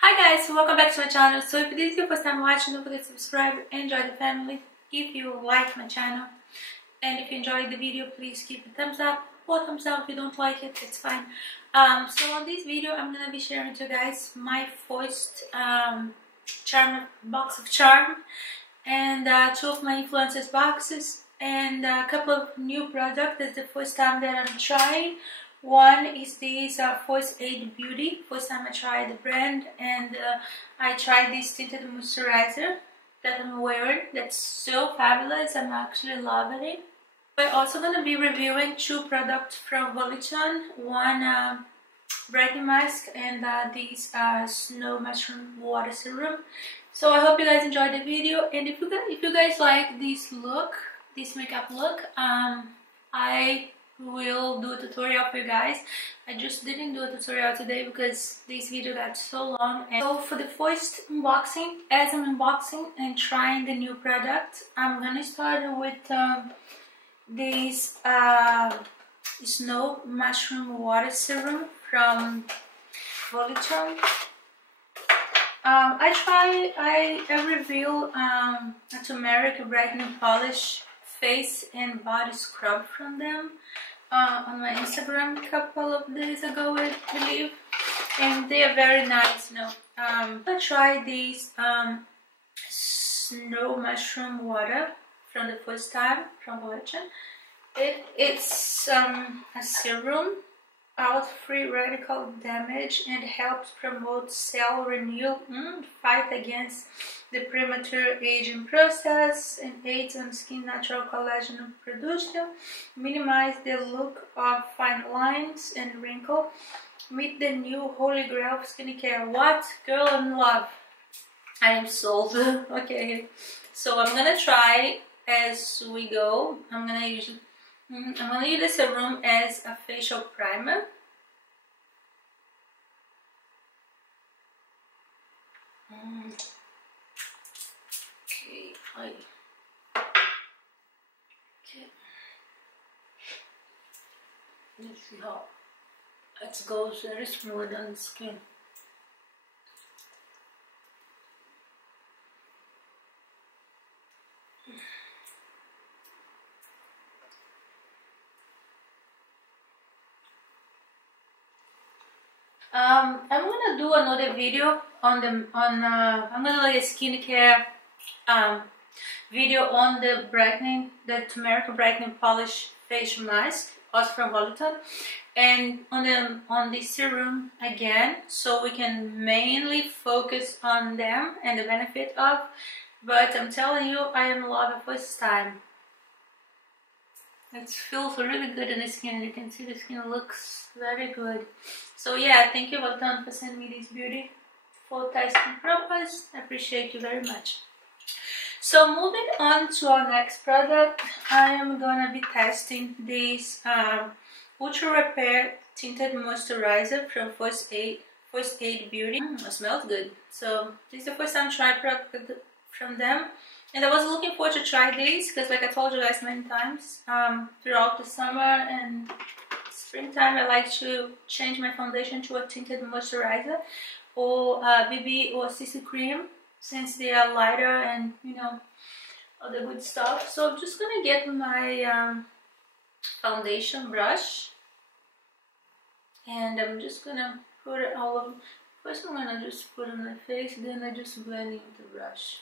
Hi guys, welcome back to my channel. So if this is your first time watching, don't forget to subscribe and join the family if you like my channel. And if you enjoyed the video, please give a thumbs up or thumbs up. If you don't like it, it's fine. So on this video, I'm gonna be sharing with you guys my first charm box of charm and two of my influencers boxes and a couple of new products. That's the first time that I'm trying. One is this First Aid Beauty. First time I tried the brand, and I tried this tinted moisturizer that I'm wearing. That's so fabulous. I'm actually loving it. We're also going to be reviewing two products from Volition. One brightening mask and this Snow Mushroom Water Serum. So I hope you guys enjoyed the video, and if you guys like this look, this makeup look, I will do a tutorial for you guys. I just didn't do a tutorial today because this video got so long. And so for the first unboxing, as I'm unboxing and trying the new product, I'm gonna start with this Snow Mushroom Water Serum from Volition. I review a turmeric brightening polish face and body scrub from them on my Instagram a couple of days ago, I believe, and they are very nice. I tried this Snow Mushroom Water from the first time from Volition. It's a serum out free radical damage and helps promote cell renewal, fight against the premature aging process, and aids on skin natural collagen production, minimize the look of fine lines and wrinkle, meet the new holy grail of skincare. What? Girl, in love. I am sold. Okay, so I'm gonna try as we go. I'm gonna use the serum as a facial primer. Okay. Let's see how it goes. Very smooth on the skin. I'm gonna do another video on I'm gonna like a skincare video on the turmeric brightening polish facial mask, also from Volition, and on the serum again, so we can mainly focus on them and the benefit of. But I'm telling you, I am in love the first time. It feels really good in the skin. You can see the skin looks very good. So yeah, thank you Volition for sending me this beauty for testing purpose. I appreciate you very much. So moving on to our next product, I am gonna be testing this Ultra Repair Tinted Moisturizer from First Aid Beauty. It smells good. So this is the first time I tried product from them. And I was looking forward to try this because, like I told you guys many times, throughout the summer and springtime, I like to change my foundation to a tinted moisturizer or BB or CC cream, since they are lighter and all the good stuff. So I'm just gonna get my foundation brush, and I'm just gonna put it all over. First I'm gonna just put it on my face, then I just blend it with the brush.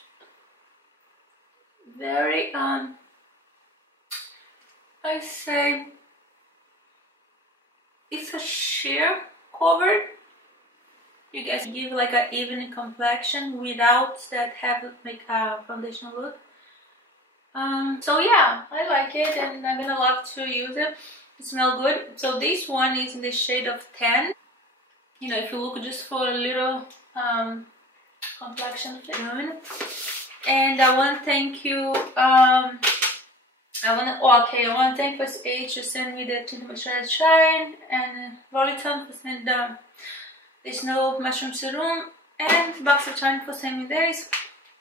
Very I say it's a sheer cover. You guys give like an even complexion without that heavy foundation look. So yeah, I like it and I'm gonna love to use it. It smells good. So this one is in the shade of 10. If you look just for a little complexion tone. And I want to thank you. I want to thank First Aid to send me the Tinted Moisturizer Shine, and Volition for sending the Snow Mushroom Serum, and BOXY-CHARM for sending me this.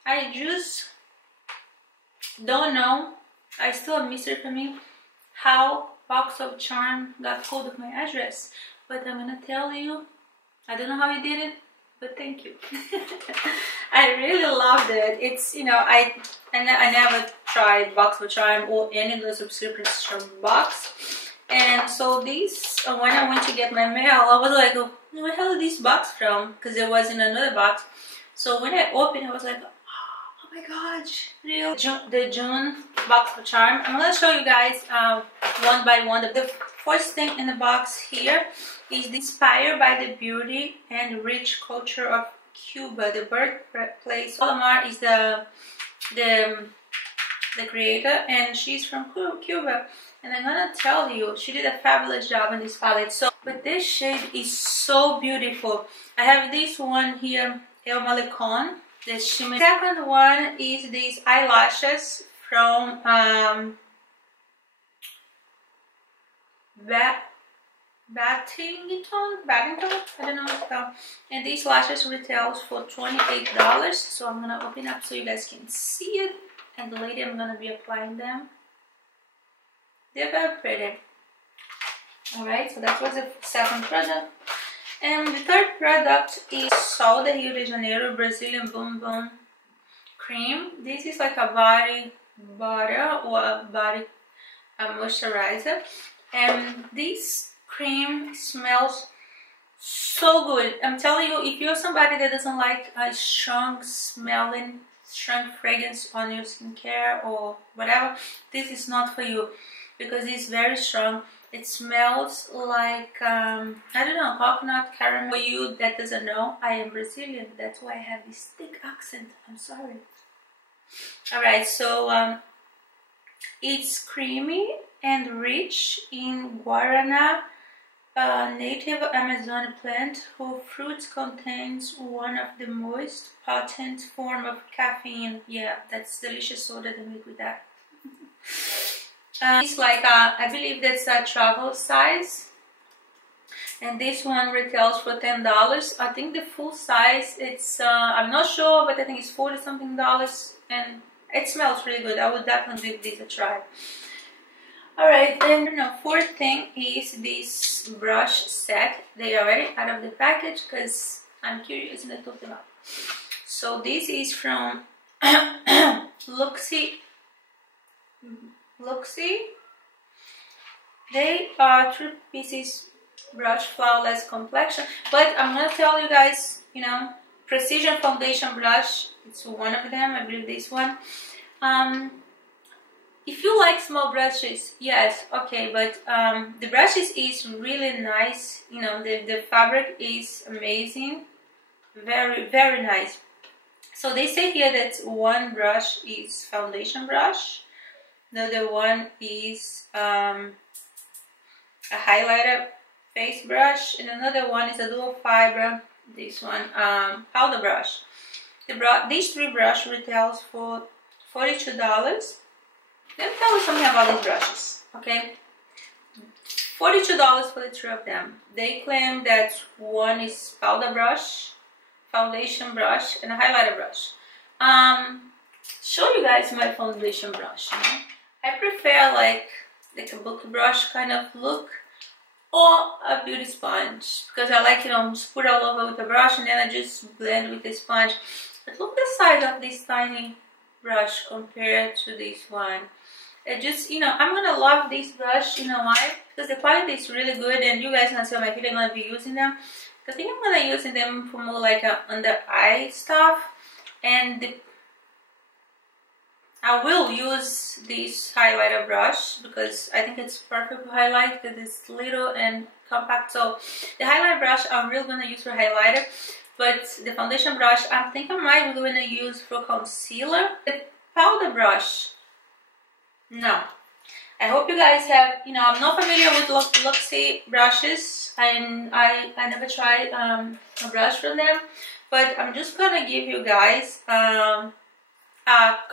I just don't know. It's still a mystery for me how BOXY-CHARM got hold of my address, but I'm gonna tell you. I don't know how he did it, but thank you. I really loved it. It's, you know, I never tried BOXY-CHARM or any of the subscriptions from Box. And so these, when I went to get my mail, I was like, oh, where the hell is this box from? Because it was in another box. So when I opened, I was like, oh my gosh, real. The June BOXY-CHARM. I'm going to show you guys one by one. The first thing in the box here is inspired by the beauty and rich culture of Cuba, the birthplace. Olamar is the creator, and she's from Cuba. And I'm gonna tell you, she did a fabulous job on this palette. So, but this shade is so beautiful. I have this one here, El Malecon, the shimmer. The second one is these eyelashes from Battington, I don't know what it's called. And these lashes retails for $28. So I'm gonna open up so you guys can see it. And the lady I'm gonna be applying them. They're very pretty. Alright, so that was the second product. And the third product is Sol de Rio de Janeiro Brazilian Boom Boom Cream. This is like a body butter or a body moisturizer. And this cream smells so good. I'm telling you, if you're somebody that doesn't like a strong smelling, strong fragrance on your skincare or whatever, this is not for you, because it's very strong. It smells like I don't know, coconut caramel. For you that doesn't know, I am Brazilian, that's why I have this thick accent. I'm sorry. Alright, so it's creamy and rich in guarana, native Amazon plant whose fruit contains one of the most potent form of caffeine. Yeah, that's delicious soda to make with that. It's like I believe that's a travel size, and this one retails for $10. I think the full size, it's I'm not sure, but I think it's $40 something, and it smells really good. I would definitely give this a try. Alright, then the fourth thing is this brush set. They are already out of the package because I'm curious and I took them out. So this is from BOXY. They are 3 pieces brush, flawless complexion. But I'm gonna tell you guys, you know, precision foundation brush. It's one of them. I believe this one. If you like small brushes, yes, okay, but the brushes is really nice. You know, the fabric is amazing, very, very nice. So they say here that one brush is foundation brush, the other one is a highlighter face brush, and another one is a dual fiber, this one, powder brush. These 3 brushes retails for $42. Let me tell you something about these brushes, okay? $42 for the 3 of them. They claim that one is powder brush, foundation brush, and a highlighter brush. Show you guys my foundation brush. You know? I prefer like a book brush kind of look, or a beauty sponge, because I like, you know, just put all over with the brush and then I just blend with the sponge. But look the size of this tiny brush compared to this one. It just, you know, I'm gonna love this brush, you know why? Because the quality is really good, and you guys can see on my video I'm gonna be using them. I think I'm gonna use them for more like under eye stuff, and I will use this highlighter brush because I think it's perfect for highlight because it's little and compact. So the highlight brush I'm really gonna use for highlighter, but the foundation brush I think I might be gonna use for concealer. The powder brush, no. I hope you guys have, you know, I'm not familiar with BOXY brushes, and I never tried a brush from them, but I'm just gonna give you guys a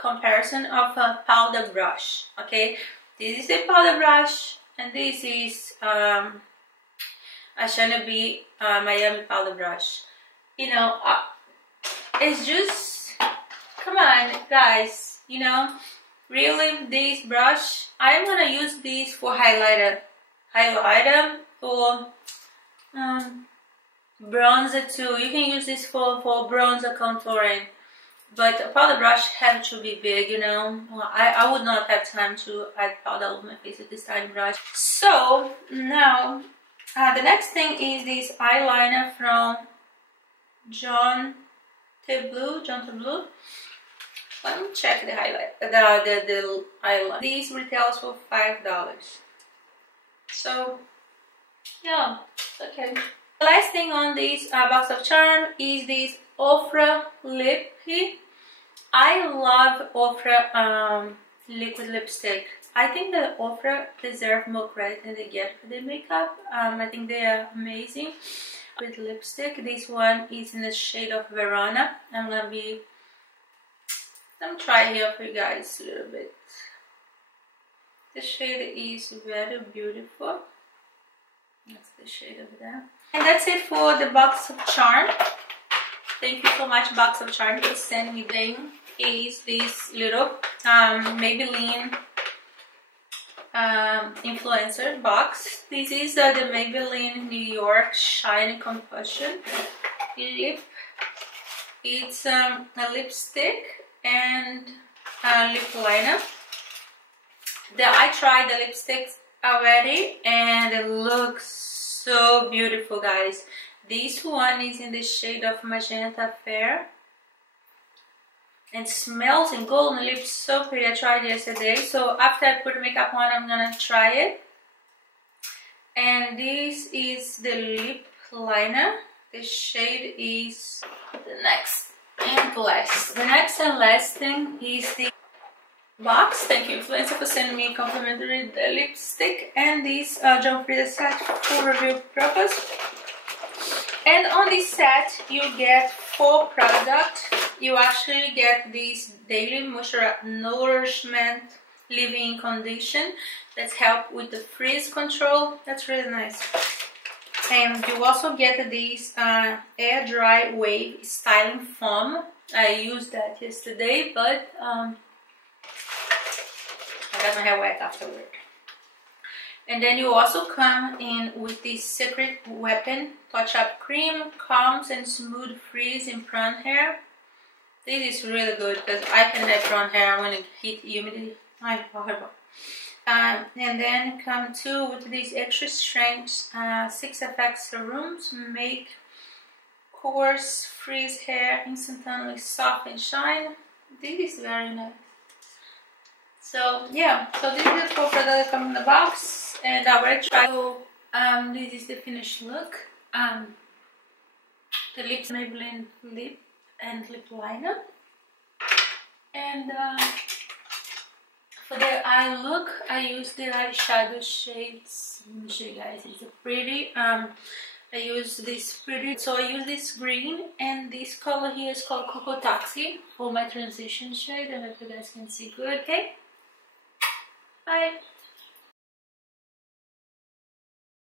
comparison of a powder brush. Okay, this is a powder brush, and this is a Shana B Miami powder brush. You know, it's just, come on guys, you know, really this brush, I'm gonna use this for highlighter or bronzer too. You can use this for bronzer contouring, but a powder brush have to be big, you know. I would not have time to add powder all over my face with this tiny brush. So now the next thing is this eyeliner from John T. Blue. Let me check the highlight, the eyeliner. These retails for $5. So yeah, okay. The last thing on this box of charm is this Ultra lip. I love Ultra liquid lipstick. I think that Ultra deserve more credit than they get for their makeup. I think they are amazing with lipstick. This one is in the shade of Verona. Let me try here for you guys a little bit. The shade is very beautiful. That's the shade over there. And that's it for the box of charm. Thank you so much, box of charm, for sending me. Thing is this little Maybelline influencer box. This is the Maybelline New York Shine Compulsion lip. It's a lipstick and a lip liner. I tried the lipsticks already and it looks so beautiful, guys. This one is in the shade of Magenta Fair and smells and golden lips, so pretty. I tried it yesterday, so after I put makeup on I'm gonna try it. And this is the lip liner. The shade is the next and last. The next and last thing is the box. Thank you, Influencer, for sending me complimentary lipstick and this John Frieda set for review purpose. And on this set you get 4 products. You actually get this daily nourishment leave-in condition that's help with the frizz control. That's really nice. And you also get this air dry wave styling foam. I used that yesterday, but I got my hair wet afterward. And then you also come in with this Secret Weapon touch-up cream, calms and smooth frizz in prawn hair. This is really good because I can have prawn hair when it heat humidity. Horrible. And then come too with these extra strength 6FX serums, make coarse frizz hair instantaneously soft and shine. This is very nice. So yeah, so this is the 4 products that come in the box, and I already tried. So this is the finished look. The lips, Maybelline lip and lip liner, and for the eye look I use the eyeshadow shades. Let me show you guys. It's a pretty I use this pretty, so I use this green, and this color here is called Cocoa Taxi for my transition shade. I don't know if you guys can see good. Okay, bye.